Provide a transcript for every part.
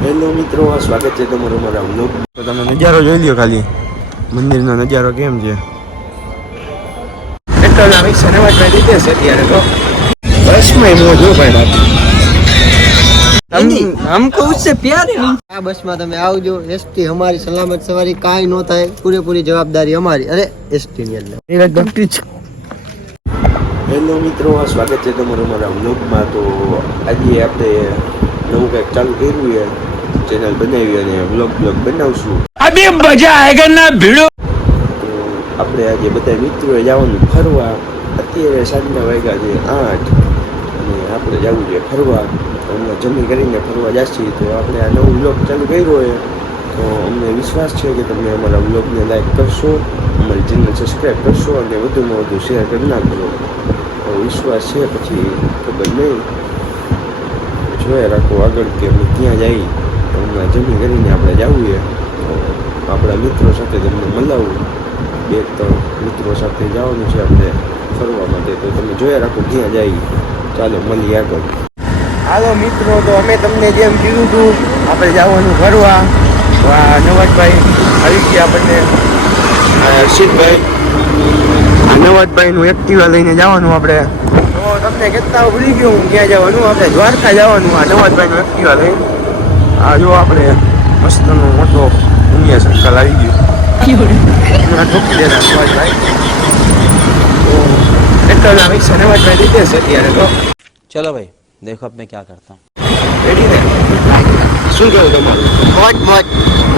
Hello મિત્રો, સ્વાગત છે તમારું મારા વ્લોગ. તો તમે નજારો જોઈ લ્યો, ખાલી મંદિરનો નજારો કેમ છે. પેટ્રોલના પૈસા નવા લીધે છે અત્યારે તો બસમાં મોજ હો ભાઈ. हमको उससे प्यार है આ બસમાં તમે આવજો. એસટી અમારી સલામત સવારી કાંઈ ન થાય, પૂરેપૂરી જવાબદારી અમારી. અરે એસટી ની અંદર હેલો મિત્રો, સ્વાગત છે તમારું મારા વ્લોગમાં. તો આજે આપણે નવું કંઈક ચાલુ કર્યું છે, ચેનલ બનાવી અને વ્લોગ બનાવશું. અભી મજા આયેગા ના ભીડો. તો આપણે આજે બધા મિત્રોએ જવાનું ફરવા. અત્યારે સાંજના વાગ્યા છે 8 અને આપણે જવું છે ફરવા. હમણાં જમી કરીને ફરવા જઈએ. તો આપણે આ નવું વ્લોગ ચાલુ કર્યો છે, તો અમને વિશ્વાસ છે કે તમે અમારા વ્લોગને લાઈક કરશો, અમારી ચેનલ સબસ્ક્રાઈબ કરશો અને વધુમાં વધુ શેર કરી નાખો. વિશ્વાસ છે, પછી ખબર નહીં, જોયા રાખો આગળ કે અમે ક્યાં જઈએ. હમણાં જમી કરીને આપણે જવું છે, તો આપણા મિત્રો સાથે તમને મળાવું. 2-3 મિત્રો સાથે જવાનું છે આપણે ફરવા માટે. તો તમે જોયા રાખો ક્યાં જઈએ. ચાલો મળીએ આગળ. હાલો મિત્રો, તો અમે તમને જેમ કીધું હતું આપણે જવાનું ફરવા. તો આ નવાજભાઈ આવી ગયા આપણને, હર્ષિતભાઈ. આ નવાજભાઈનું એક્ટિવા લઈને જવાનું આપણે. તો તમને કહેતા ભૂલી ગયું હું ક્યાં જવાનું. આપણે દ્વારકા જવાનું. આ નવાજભાઈનું એક્ટિવા લઈને આ જો આપણે મસ્તનો મોટો ઉમિયા સર્કલ આવી ગયું. ઠોકી દેના નવાજભાઈ. તો પેટ્રોલના પૈસા નવાજભાઈ લીધે છે અત્યારે તો. चलो भाई देखो अब मैं क्या करता हूँ. રેડી ને? શું કહ્યું તમારું? મોજ મોજ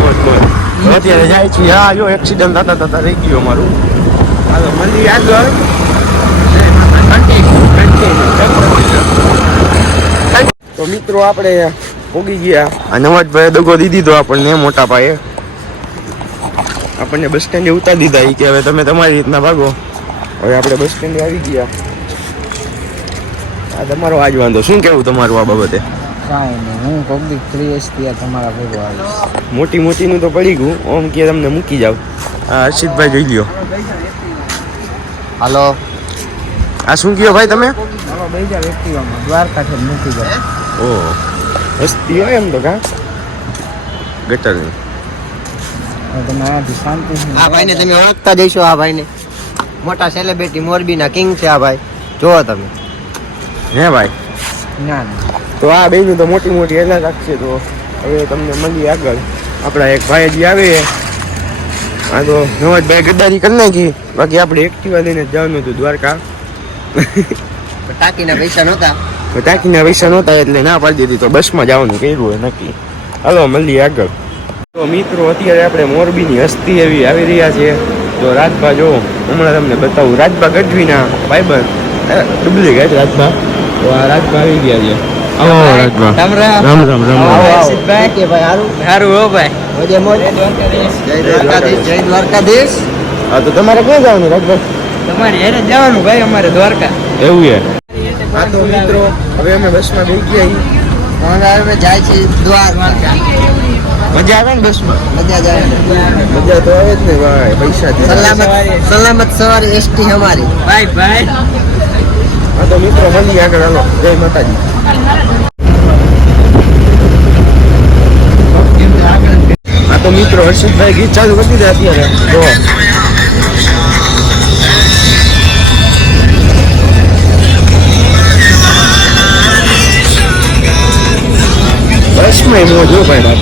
મોજ મોજ. અત્યારે જાય છે. હા જો એક્સિડન્ટ થતા રહી ગયું અમારું. હાલો મળીએ આગળ. તો મિત્રો આપણે ઉગી ગયા. આ નવાજભાઈ દગો દીધી તો આપણને મોટા પાયે. આપણને બસ સ્ટેન્ડે ઉતારી દીધા કે હવે તમે તમારી રીતના ભાગો. હવે આપણે બસ સ્ટેન્ડે આવી ગયા. આ તમારો આજ વાંધો. શું કેવું તમારું આ બાબતે? કાંઈ નહીં, હું પબ્લિક ફ્રી એસટી તમારા ભેગો આવીશ. મોટીનું તો પડી ગયું. ઓમ કે તમને મૂકી જાવ. આ હર્ષિતભાઈ જોઈ લ્યો. હાલો, આ શું કયો ભાઈ તમે? હાલો બેજા એક્ટિવામાં દ્વારકા થી મૂકી જાવ. ઓહ, હસ્તી હોય એમ તો કા ગટર નહીં. તમે આથી શાંતિ. આ ભાઈને તમે ઓળખતા જઈશો. આ ભાઈને મોટા સેલિબ્રિટી મોરબીના કિંગ છે આ ભાઈ. જોવો તમે. હે ભાઈ? ના તો આ બેનું તો મોટી એલા રાખશે. તો હવે તમને મળીએ આગળ. આપણા એક ભાઈ હજી આવે. આ તો નવાજભાઈ ગદ્દારી કરી નાખી. બાકી આપણે એક્ટિવા લઈને જવાનું હતું દ્વારકા. ટાંકીના પૈસા નહોતા. એટલે ના પાડી દીધી. તો બસમાં જવાનું કર્યું હોય નક્કી. હાલો મળીએ આગળ. તો મિત્રો અત્યારે આપણે મોરબીની હસ્તી એવી આવી રહ્યા છે. તો રાજભા જો હમણાં તમને બતાવું. રાજભા ગઢવીના ભાઈબંધ ડુપ્લિકેટ રાજભા. તો આ રાજભા આવી ગયા છે. આવો રાજભા. રામ રામ. ભાઈ કે ભાઈ હારું હો ભાઈ. જય દ્વારકાધીશ. હા તો તમારે ક્યાં જવાનું રાજભા? તમારે એને જવાનું ભાઈ, અમારે દ્વારકા. એવું છે? હા તો મિત્રો હવે અમે બસમાં બેસી ગયા. અમે જાય છે દ્વારકા. મજા આવે ને બસમાં? મજા જ આવે. મજા તો આવે જ ને ભાઈ. પૈસા સલામત સવારી એસટી અમારી. ભાઈ હા તો મિત્રો મળીએ આગળ. હાલો, જય માતાજી. હા તો મિત્રો હર્ષિતભાઈ ગીત ચાલુ કરી દીધા અત્યારે. જો બસમાં મોજ હો ભાઈ.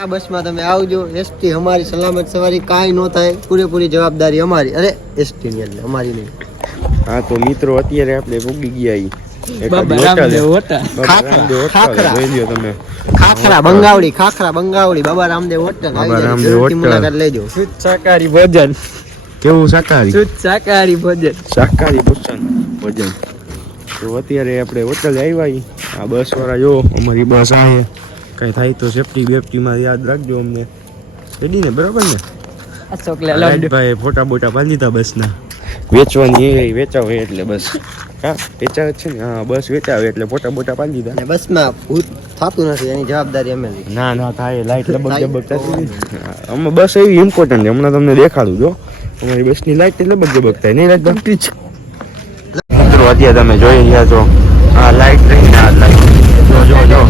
આ બસમાં તમે આવજો. એસટી અમારી સલામત સવારી કાંઈ ન થાય, પૂરેપૂરી જવાબદારી અમારી. અરે એસટી ની એટલે અમારી નહીં. હા તો મિત્રો અત્યારે આપણે ભૂગી ગયા. ખાખરા બંગાવડી બાબા રામદેવ હોટલ. મુલાકાત લેજો. શાકાહારી ભોજન. કેવું શાકાહારી? શાકાહારી ભોજન. તો અત્યારે આપણે હોટલ આવ્યા. આ બસ વાળા જો અમારી બસ આવે. કઈ થાય તો સેફ્ટીમાં યાદ રાખજો અમને. રેડી ને? બરાબર ને? ભાઈ ફોટા બોટા પાડી દીધા બસના. વેચવાની વેચાવે એટલે બસ. હા વેચાવે છે ને? હા બસ વેચાવે એટલે ફોટા બોટા પાડી દીધા. બસમાં ભૂત થતું નથી, એની જવાબદારી અમે લઈ. ના થાય. લાઈટ લબક થતી. અમે બસ એવી ઇમ્પોર્ટન્ટ છે. હમણાં તમને દેખાડું. જો અમારી બસની લાઈટ લબક થાય નહીં. લાઈટ બગતી છે મિત્રો. અત્યારે તમે જોઈ રહ્યા છો આ લાઈટ રહીને આ લાઈટ જો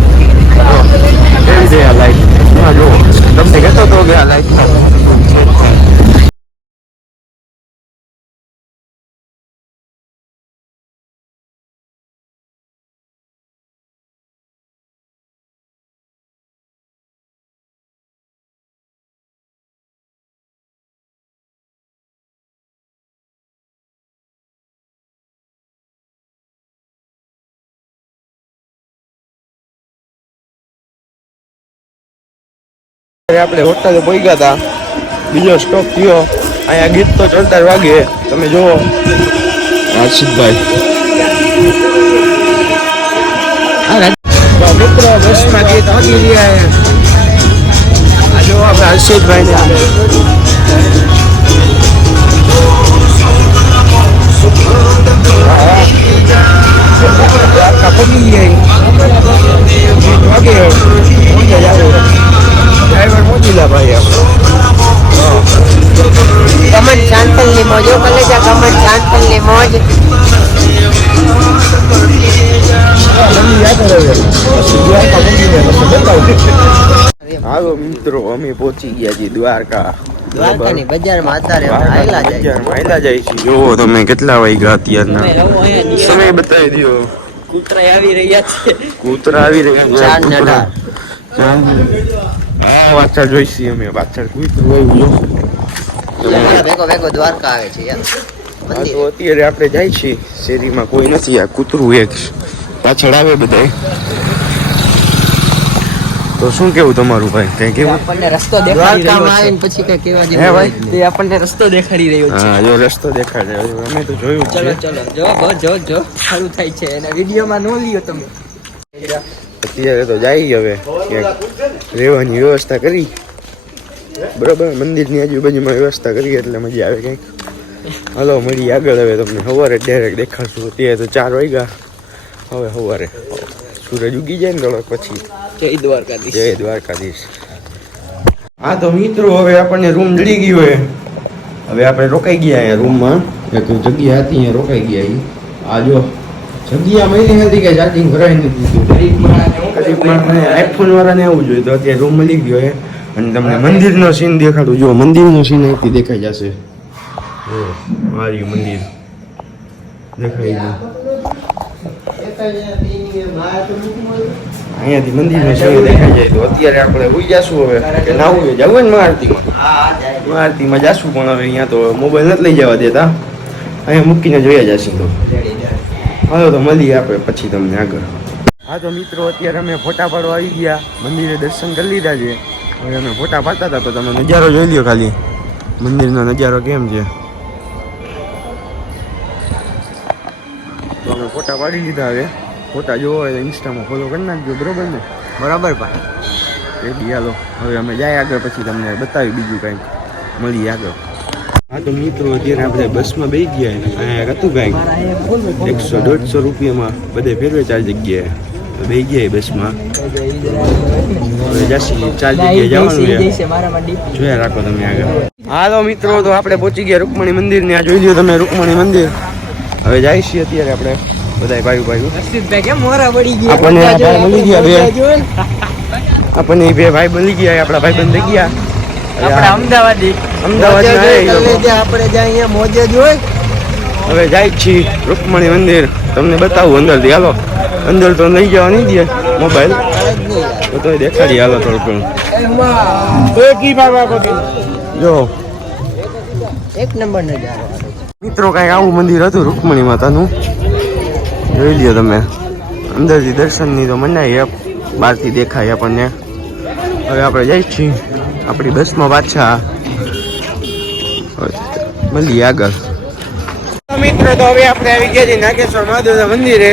આપણે હોટલે પહોંચ્યા હતા, બીજો સ્ટોપ થયો. અહીંયા ગીત તો ચડતા વાગે તમે જુઓ. હર્ષિતભાઈ મિત્રો બસમાં ગીત વાગી રહ્યા. આ જો આપણે હર્ષિતભાઈ ડ્રાઈવર મોજીલા ભાઈ કમન શાંતલની મોજ કલેજા કમન શાંતલની મોજ. હાલો મિત્રો, અમે પહોંચી ગયા છીએ દ્વારકા. દ્વારકાની બજારમાં અત્યારે આયલા જાય છે. જોવો તમે કેટલા વાગ્યા અત્યારના સમય બતાવી દો. કૂતરા આવી રહ્યા છે. કૂતરા આવી રહ્યા ચાર ને અઢાર. હા પાછળ જોઈશી અમે. પાછળ કૂતરું આવ્યું. ભેગો ભેગો દ્વારકા આવે છે યાર. હા તો અત્યારે આપણે જાય છીએ. શેરીમાં કોઈ નથી. આ કૂતરું એક પાછળ આવે બધા. તો શું કેવું તમારું ભાઈ? કઈ કેવું? આપણને રસ્તો દેખાડી રહ્યો દ્વારકામાં છે. આવીને પછી કઈ કેવા હે જેવું ભાઈ? તે આપણને રસ્તો દેખાડી રહ્યો છે. હા જો રસ્તો દેખાડે. અમે તો જોયું જ ચલો છે. ચલો જો સારું થાય છે અને વિડીયોમાં નો લ્યો તમે. અત્યારે તો જાય હવે ક્યાંક રહેવાની વ્યવસ્થા કરી. બરોબર, મંદિરની આજુબાજુમાં વ્યવસ્થા કરી એટલે મજા આવે કંઈક. હલો મળી આગળ. હવે તમને સવારે ડાયરેક્ટ દેખાડશું. અત્યારે તો 4 વાગ્યા. હવે સવારે સૂરજ ઉગી જાય ને થોડોક પછી. જય દ્વારકાધીશ. જય દ્વારકાધીશ. હા તો મિત્રો, હવે આપણને રૂમ જડી ગયો હોય. હવે આપણે રોકાઈ ગયા અહીંયા રૂમમાં. એક જગ્યા હતી અહીંયા રોકાઈ ગયા. આ જો જગ્યા મળી હતી કે ચાર્જિંગ ભરાઈ નથી. ગરીબમાં આઈફોન વાળાને આવવું જોઈએ. તો અત્યારે રૂમ મળી ગયો છે. અને તમને મંદિરનો સીન દેખાડું. જો મંદિરનો સીન અહીંથી દેખાઈ જશે. જો મારી મંદિર દેખાઈ ગયું. અહીંયાથી મંદિરનો સીન દેખાઈ જાય. તો અત્યારે આપણે ઉઈ જશું હવે કે નાવું જવું ને મહાઆરતીમાં. મહાઆરતીમાં જશું પણ હવે અહીંયા તો મોબાઈલ નથી લઈ જવા દેતા. અહીંયા મૂકીને જોયા જશું. તો હાલો તો મળીએ આપણે પછી તમને આગળ. હા તો મિત્રો, અત્યારે અમે ફોટા પાડવા આવી ગયા. મંદિરે દર્શન કરી લીધા છે. હવે અમે ફોટા પાડતા હતા. તો તમે નજારો જોઈ લ્યો ખાલી. મંદિરનો નજારો કેમ છે. તો અમે ફોટા પાડી લીધા. હવે ફોટા જોવો હોય તો ઇન્સ્ટામાં ફોલો કરી નાખજો. બરોબર ને? બરાબર ભાઈ. રેડી હાલો. હવે અમે જાય આગળ પછી તમને બતાવી બીજું કંઈક. મળીએ આગળ. હા તો મિત્રો, અત્યારે આપણે બસમાં બેસી ગયા. અહીંયા હતું કાંઈક 100-150 રૂપિયામાં બધે ફેરવે 4 જગ્યાએ. તો બેસી ગયા બસમાં. હવે જાસી 4 જગ્યાએ જવાનું છે. જોયા રાખો તમે આગળ. હા તો મિત્રો, તો આપણે પહોંચી ગયા રૂકમણી મંદિર ને. આ જોઈ લ્યો તમે રૂકમણી મંદિર. હવે જાય છીએ અત્યારે આપણે બધા ભાઈ. હર્ષિતભાઈ કેમ મોરા પડી ગયા? આપણને આ ભાઈ મળી ગયા બે. આપણને બે ભાઈ મળી ગયા. આપણા ભાઈ બંધ થઈ ગયા. આપણા અમદાવાદી અમદાવાદ આપણે જ્યાં અહીંયા મોજે જ હોય. હવે જાય છીએ રૂકમણી મંદિર. તમને બતાવું અંદરથી. હાલો અંદર તો લઈ જવા નહીં દે મોબાઈલ. તો દેખાડી હાલો થોડું ઘણું. જો એક નંબર નજારો. મિત્રો, કાંઈક આવું મંદિર હતું રૂકમણી માતાનું. જોઈ લ્યો તમે. અંદરથી દર્શનની તો મનાઈ. બહારથી દેખાય આપણને. હવે આપણે જઈએ છીએ આપણી બસમાં પાછા. મળીએ આગળ. મિત્રો, તો હવે આપણે આવી ગયા છીએ નાગેશ્વર મહાદેવના મંદિરે.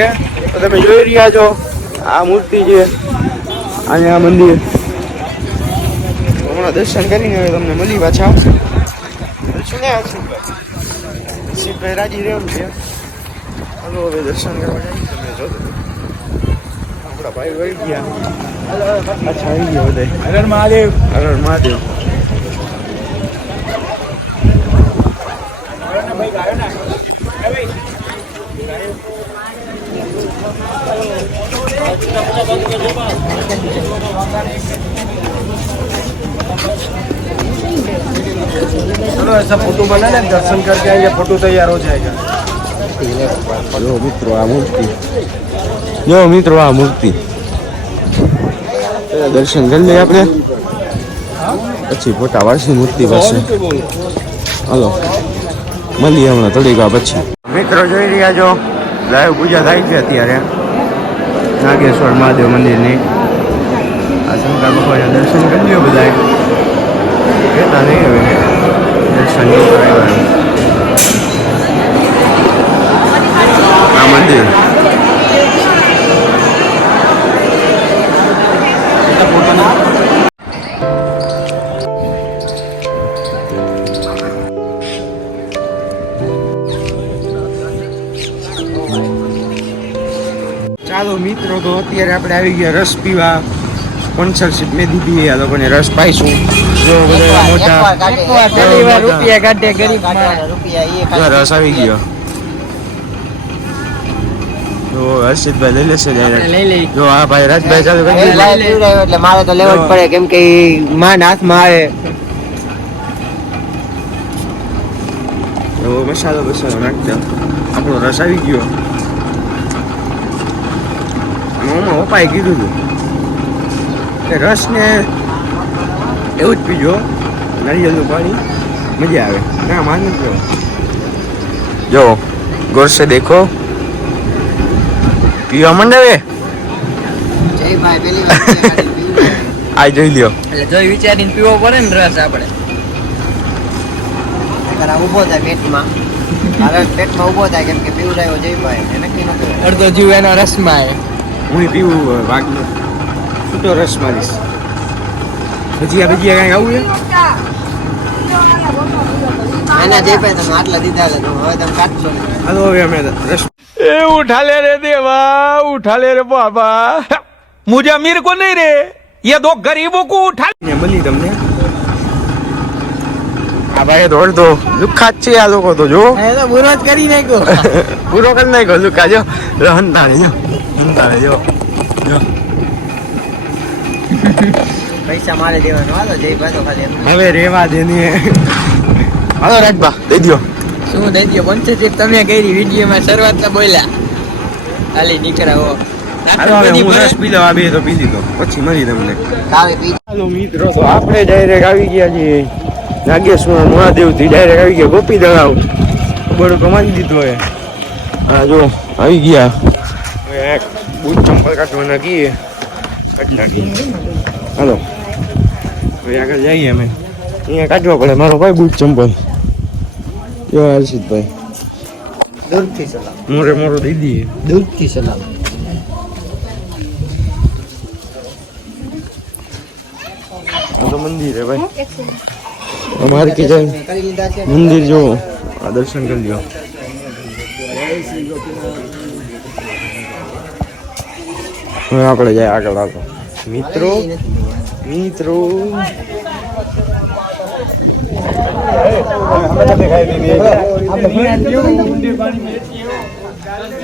તો તમે જોઈ રહ્યા છો આ મૂર્તિ છે અને આ મંદિર. હમણાં દર્શન કરીને હવે તમને મળી પાછા. શું ને હર્ષિતભાઈ રાજી રહેવું છે. હાલો હવે દર્શન કરવા જાય. તમે જો આપણા ભાઈ વળી ગયા. પાછા આવી ગયા બધા. હર મહાદેવ. હર મહાદેવ. चलो ऐसा फोटो बना लें, दर्शन करके आएंगे, फोटो तैयार हो जाएगा। જો મિત્રો આ મૂર્તિ. જો મિત્રો આ મૂર્તિ. દર્શન કરી લઈએ આપણે. પછી ફોટા વાળશી મૂર્તિ પાસે. હાલો મળીએ હમણાં થોડીક વાર પછી. મિત્રો જોઈ રહ્યા છો લાઈવ પૂજા થાય છે અત્યારે નાગેશ્વર મહાદેવ મંદિરની. આ શંકર ભગવાનના દર્શન કરી લ્યો બધા. જતા નહીં હવે દર્શન નહીં કરાવ્યા આ મંદિર ચાલો મિત્રો તો અત્યારે આપણે આવી ગયા રસ પીવા સ્પોન્સરશિપ મેં દીધી આ લોકોને રસ પાઈશું જો બધા મોટા રૂપિયા કાઢે ગરીબ માણસ. જો રસ આવી ગયો જો હર્ષિતભાઈ લઈ લેશે direct. લઈ લઈ. જો આ ભાઈ રાજભાઈ ચાલુ કરી દીધું. એટલે મારે તો લેવો જ પડે કેમ કે ઈ માંડ હાથમાં આવે. તો મસાલો નાખી દો આપણો રસ આવી ગયો મમ્મા પપ્પાએ કીધું હતું કે રસને એવું જ પીજો નારિયેળનું પાણી મજા આવે ના માન નથી જો ગોર સે દેખો પીવા માંડે જય ભાઈ પેલી વાર આ જોઈ લ્યો એટલે જોઈ વિચારીને પીવો પડે ને રસ આપણે. ઊભો થાય પેટમાં રસ પેટમાં ઊભો થાય કેમ કે પીવડાયો જય ભાઈ એને નક્કી ન કહેવાય. અડધો જીવ એનો રસમાં આવે. હું પીવું વાઘનો છૂટો રસ મારીશ ભજીયા કાંઈ આવું છે એના જય ભાઈ તમે આટલા દીધા એટલે હવે તમે કાઢશો ને. હાલો હવે અમે રસ ए उठा ले रे देवा उठा ले रे बाबा मुझे अमीर को नहीं रे ये दो गरीबों को उठा ને મળી તમને આ ભાઈ તો અડધો લુખા જ છે આ લોકો તો જો એ તો બુરો જ કરી નાખ્યો. પૂરો કરી નાખ્યો લુખા જો હંતાડે જો પૈસા મારે દેવાનો હાલો જય ભાઈ તો ખાલી એમ. હવે રેવા દે ને હાલો રાજભા દઈ દ્યો શું દઈ દો પંચોતેર તમે કરી વિડીયોમાં શરૂઆતમાં બોલ્યા ખાલી દીકરાઓ. હાલો હવે હું રસ પી લઉં આ બે તો પી લીધો પછી મળી તમને કાવે પી હાલો મિત્રો તો આપણે ડાયરેક્ટ આવી ગયા છીએ નાગેશ્વર મહાદેવથી ડાયરેક્ટ આવી ગયા ગોપી તળાવ બરોબર કમાઈ દીધો હે હા જો આવી ગયા હવે બૂટ ચંપલ કાઢવાના કીએ કાઢી નાખીએ હાલો હવે આગળ જઈએ અમે અહીંયા કાઢવા પડે મારો ભાઈ બૂટ ચંપલ જો હર્ષિતભાઈ દૂરથી સલામ મોરે દઈ દઈએ દૂરથી સલામ. આ તો મંદિર હે ભાઈ અમારે કે જાય કરી લીધા છે મંદિર જો આ દર્શન કરી લ્યો હવે આપણે જાય આગળ આગળ મિત્રો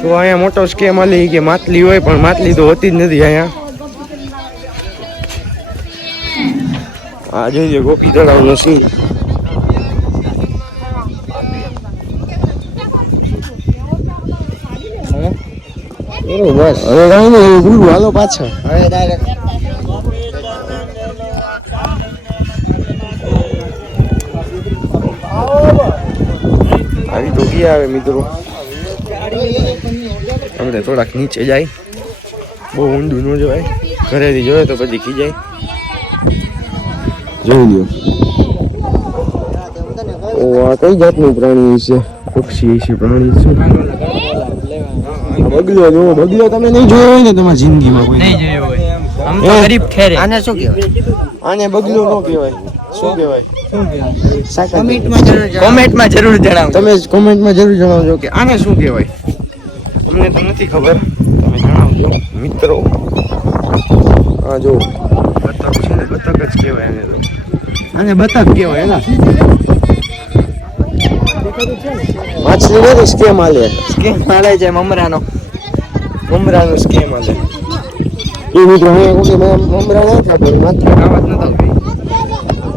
તો અહીંયા મોટો સ્કેમ આલી કે માછલી હોય પણ માછલી તો હોતી જ નથી અહીંયા આ જોઈએ ગોપી તળાવનો સીન બસ હવે કઈ નહીં ગુરુ હાલો પાછા હવે ડાયરેક્ટ આવી તો ગયા હવે મિત્રો આપણે થોડાક નીચે જાય બહુ ઊંડું ન જવાય ઘરેથી જોયે તો પછી ખીજાય જોઈ લ્યો ઓ આ કઈ જાતનું પ્રાણી છે પક્ષી છે પ્રાણી શું બગલો જો બગલો તમે નહીં જોયો હોય ને તમારી જિંદગીમાં કોઈ નહીં જોયો હોય. આમ તો ગરીબ ઠેરે. આને શું કહેવાય આને બગલો ન કહેવાય શું કહેવાય કમેન્ટમાં જરૂર જણાવો. કોમેન્ટમાં જરૂર જણાવો. તમે કોમેન્ટમાં જરૂર જણાવજો કે આને શું કહેવાય અમને તો નથી ખબર તમે જણાવજો મિત્રો હા જો બતક છે ને બતક જ કહેવાય આને તો આને બતક કહેવાય એના માછલી નથી સ્કેમ આલે સ્કેમ મારે છે મમરાનો. મમરાનો સ્કેમ આલે એ મિત્રો અહીંયા કોઈ મમરા ના ખાતો માત્ર આવા જ નતા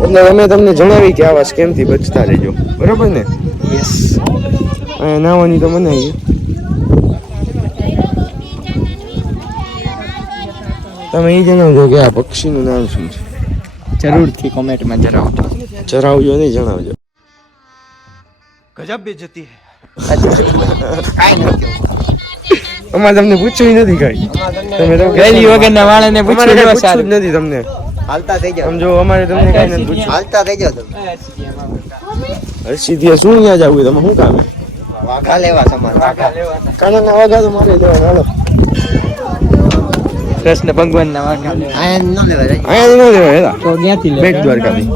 એટલે અમે તમને જણાવી કે આવા સ્કેમથી બચતા રહેજો બરોબર ને યસ અહીંયા નાવાની તો મનાઈ તમે એ જણાવજો કે આ પક્ષીનું નામ શું છે જરૂરથી કોમેન્ટમાં જણાવજો. ચરાવજો નહીં જણાવજો गजब बेइज्जती है કાંઈ નથી કેવું. અમારે તમને પૂછ્યું નથી કઈ તમે તો ગયેલી વગરના વાળાને પૂછ્યું અમારે જો કાંઈ પૂછ્યું સારું. જ નથી તમને હાલતા થઈ જાઓ આમ જો અમારે તમને કાંઈ નથી પૂછ્યું. હાલતા થઈ જાઓ તમે હર્ષિદીએ શું ત્યાં જવું તમે શું કામ વાઘા લેવા સમાન વાઘા કાનાના વાગા તો મારે લેવાના હાલો કૃષ્ણ ભગવાન ના વાઘા આ ન લેવા અહીંયા ન લેવાય હેલા તો ક્યાંથી લે બેટ દ્વારકાથી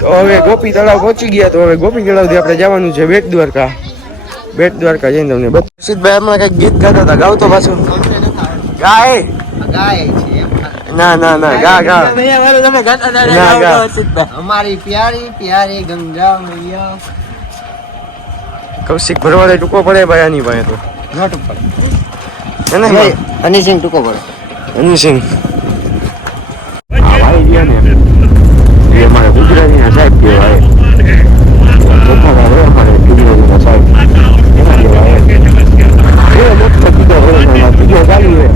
તો હવે ગોપી તળાવ પહોંચી ગયા તો હવે ગોપી તળાવથી આપણે જવાનું છે બેટ દ્વારકા જઈને તમને હર્ષિદભાઈ હમણાં કઈક ગીત ગાતા હતા ગાવ તો પાછું ગાય ગાય છે એમ. ના ગા તમે ગાતા ના, હતા ગા. હર્ષિતભાઈ અમારી પ્યારી પ્યારી ગંગા મૈયા કૌશિક ભરવાડે ટૂંકો પડે ભાઈ આની પાસે તો નોટ ઉપર એને હનીસિંહ ટૂંકો પડે હનીસિંહ ભાઈ ગયા ને એ અમારે ગુજરાતીના સાહેબ કહેવાય ચોખ્ખા હોય અમારે ગુજરાતીના સાહેબ એના કહેવાય એ મોટો કીધો હોય કીધો ચાલુ હોય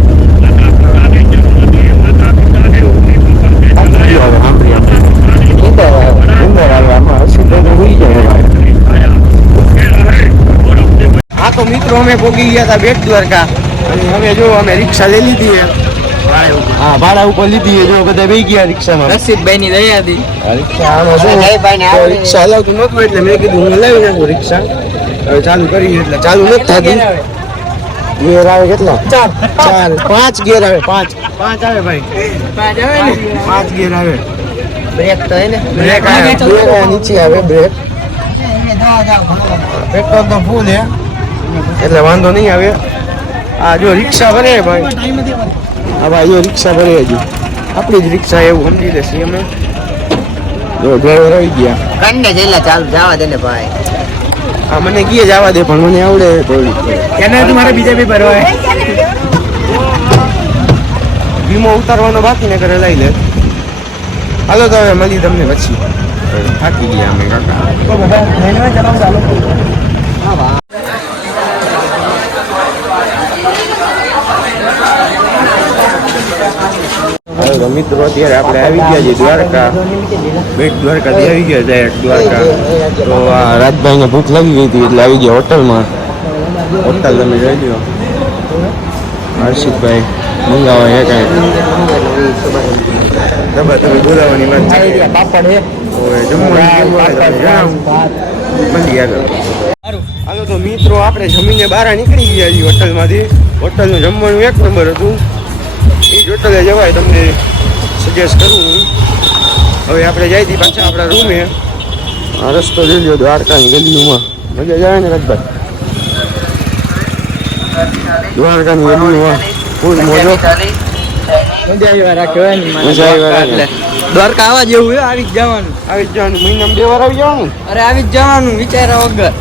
હા તો મિત્રો અમે પહોંચી ગયા હતા બેટ દ્વારકા અને હવે જો અમે રિક્ષા લઈ લીધી છે હા ભાડા ઉપર લીધી છે જો બધા બેસી ગયા રિક્ષામાં હર્ષિતભાઈ ની દયાથી રિક્ષા આમાં શું તો રિક્ષા હલાવતું નહોતું એટલે મેં કીધું હું હલાવી નાખું રિક્ષા હવે ચાલુ કરી એટલે ચાલુ નથી થતું ગેર આવે કેટલા ચાર પાંચ ગેર આવે પાંચ આવે ભાઈ પાંચ ગેર આવે બ્રેક તો હે ને બ્રેક આવે બ્રેક નીચે આવે બ્રેક પેટ્રોલ તો ફૂલ છે એટલે વાંધો નહીં આવે આ જો રિક્ષા ભરે ભાઈ હા ભાઈ જો રિક્ષા ભરે હજુ આપણી જ રિક્ષા એવું સમજી લેશે અમે જો ડ્રાઈવર આવી ગયા કંડે જઈલા ચાલુ જવા દે ને ભાઈ આ મને કીએ જવા દે પણ મને આવડે થોડી એને મારે બીજા બી ભરવા વીમો ઉતારવાનો બાકી ને કરે લઈ લે હાલો તો હવે મળી તમને પછી થાકી ગયા અમે કાકા હવે તો મિત્રો અત્યારે આપણે આવી ગયા છીએ દ્વારકા બેટ દ્વારકાથી આવી ગયા ડાયરેક્ટ દ્વારકા તો આ રાજભાઈને ભૂખ લાગી ગઈ હતી એટલે આવી ગયા હોટલમાં હોટલ તમે જોઈ લો હર્ષિતભાઈ મંગાવો એ કાંઈ દબા તમે બોલાવવાની વાત પાપડ હે હવે જમવાનું મંદી આગળ હાલો તો મિત્રો આપણે જમીને બહાર નીકળી ગયા છીએ હોટલમાંથી હોટલનું જમવાનું એક નંબર હતું એ જ હોટલે જવાય તમને સજેસ્ટ કરું હું હવે આપણે જઈ હતી પાછા આપણા રૂમે આ રસ્તો જોઈ લો દ્વારકાની ગલીઓમાં મજા જ આવે ને રાજભાઈ દ્વારકાની ગલીઓમાં ફૂલ મોજો દ્વારકા આવા જેવું હે, આવી જ જવાનું આવી જ જવાનું મહિનામાં 2 વાર આવી જવાનું અરે આવી જ જવાનું વિચાર્યા વગર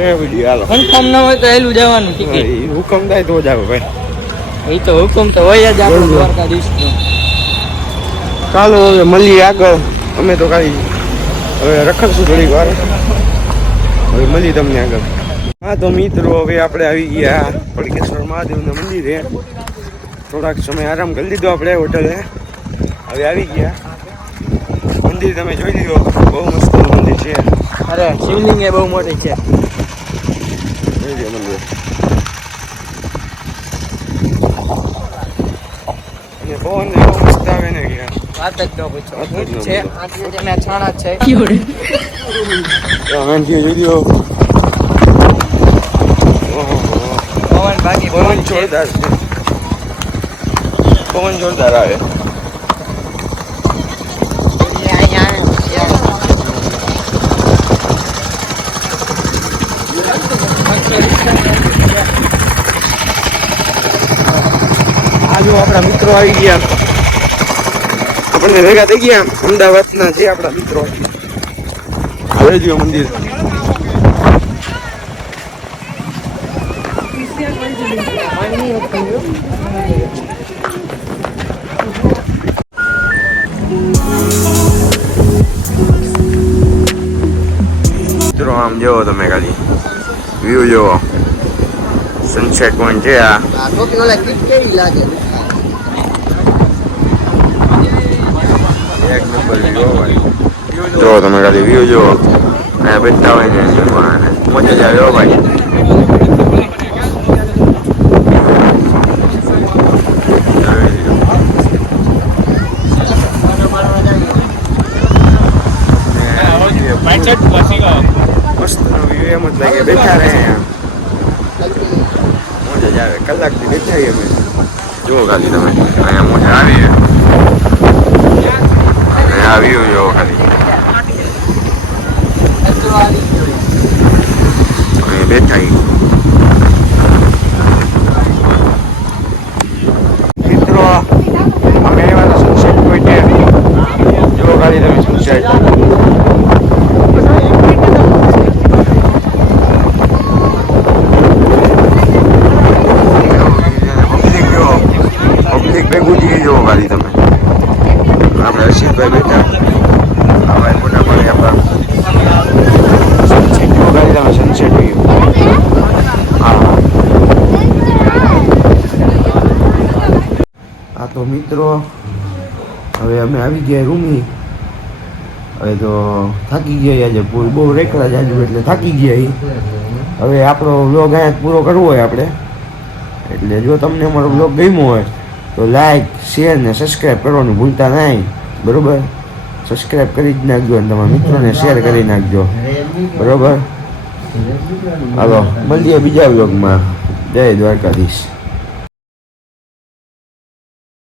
એ બધી હાલો કન્ફર્મ ન હોય તો હેલું જવાનું ટિકિટ એ હુકમ થાય તો જ આવે ભાઈ એ તો હુકમ તો હોય જ આપણો દ્વારકાધીશ નો ચાલો હવે મળીએ આગળ અમે તો ખાલી હવે રખડશું થોડીક વાર હવે મળી તમને આગળ હા તો મિત્રો હવે આપણે આવી ગયા પડકેશ્વર મહાદેવના મંદિરે થોડાક સમય આરામ કરી લીધો આપણે હોટલે હવે આવી ગયા મંદિર તમે જોઈ લીધો બહુ મસ્ત મંદિર છે અરે શિવલિંગ એ બહુ મોટી છે જોઈ લો મંદિર અને પવન બહુ મસ્ત આવે ને ગયા વાત જ ન પૂછો વાત જ ન છે પૂછો. આટલી જેના છાણા છે મેનથી જોઈ લો ઓહો પવન બાકી પવન જોરદાર છે પવન જોરદાર આવે આ જો આપણા મિત્રો આવી ગયા આપણને ભેગા થઈ ગયા અમદાવાદના છે આપણા મિત્રો હવે જો મંદિર મિત્રો આમ જોવો તમે ખાલી વ્યૂ જોવો સનસેટ પોઈન્ટ છે આ ટોપી ઓલા કીટ કેવી લાગે એક નંબર વ્યૂ ભાઈ જો તમે ખાલી વ્યૂ જોવો અહીંયા બેઠા હોય ને મજા જ આવે હો ભાઈ ખાલી તમે અહીંયા મોજા આવી અહીંયા વ્યૂ જો ખાલી અહીં બેઠા મિત્રો અમે એવા સનસેટ પોઈન્ટે જો ખાલી તમે સનસેટ પબ્લિક ભેગું થઈ જવો ખાલી તમે આપણે હર્ષિતભાઈ બેઠા આવા મોટા પાડે આપણા સનસેટ જો ખાલી તમે સનસેટ વ્યૂ હા તો મિત્રો હવે અમે આવી ગયા રૂમી હવે તો થાકી ગયા આજે બહુ રેકડા જાજુ એટલે થાકી ગયા હવે આપણો વ્લોગ અહીંયા પૂરો કરવો હોય આપણે એટલે જો તમને અમારો વ્લોગ ગમ્યો હોય તો લાઈક શેર ને સબસ્ક્રાઈબ કરવાનું ભૂલતા નહીં બરોબર સબસ્ક્રાઈબ કરી જ નાખજો અને તમારા મિત્રોને શેર કરી નાખજો બરોબર હાલો મળીએ બીજા વ્લોગમાં જય દ્વારકાધીશ